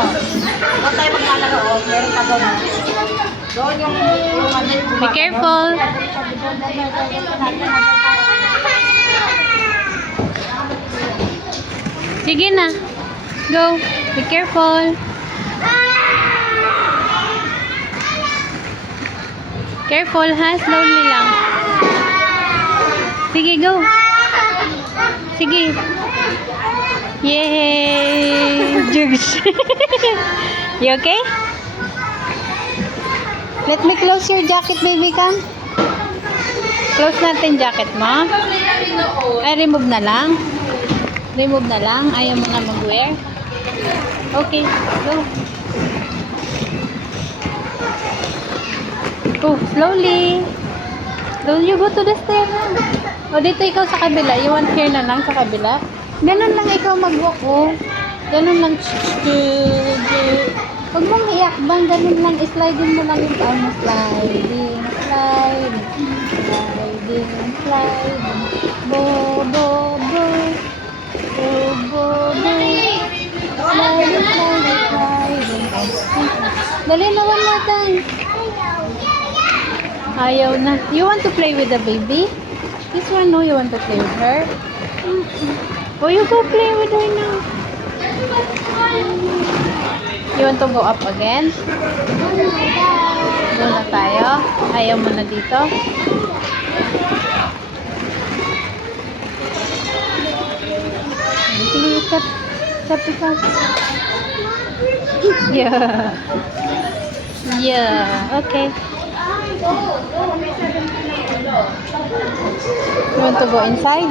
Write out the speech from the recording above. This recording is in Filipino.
Huwag tayo maglalaro. Meron pa doon. Doon yung Be careful. Sige na. Go. Be careful. Careful ha. Slowly lang. Sige, go. Sige. Yay! Jugs. You okay? Let me close your jacket, baby, come. Close natin jacket mo. Ay, remove na lang. Remove na lang. Ayaw mo na mag-wear. Okay, go. Go, slowly. Don't you go to the stair na. O, dito ikaw sa kabila. You want here na lang sa kabila? Ganun lang ikaw mag-walk, oh. Ganun lang. Huwag mong iakbang. Ganun lang. Sliding mo lang yung paa mo. Sliding, sliding. Sliding, sliding. Bo, bo, bo. Bo, bo, bo. Sliding, sliding, sliding. Dali na, one more time. Ayaw na. You want to play with the baby? This one, no? You want to play with her? Oh, you go play with her now. You want to go up again? Doon na tayo. Ayaw mo na dito. Step. Yeah. Yeah. Okay. You want to go inside?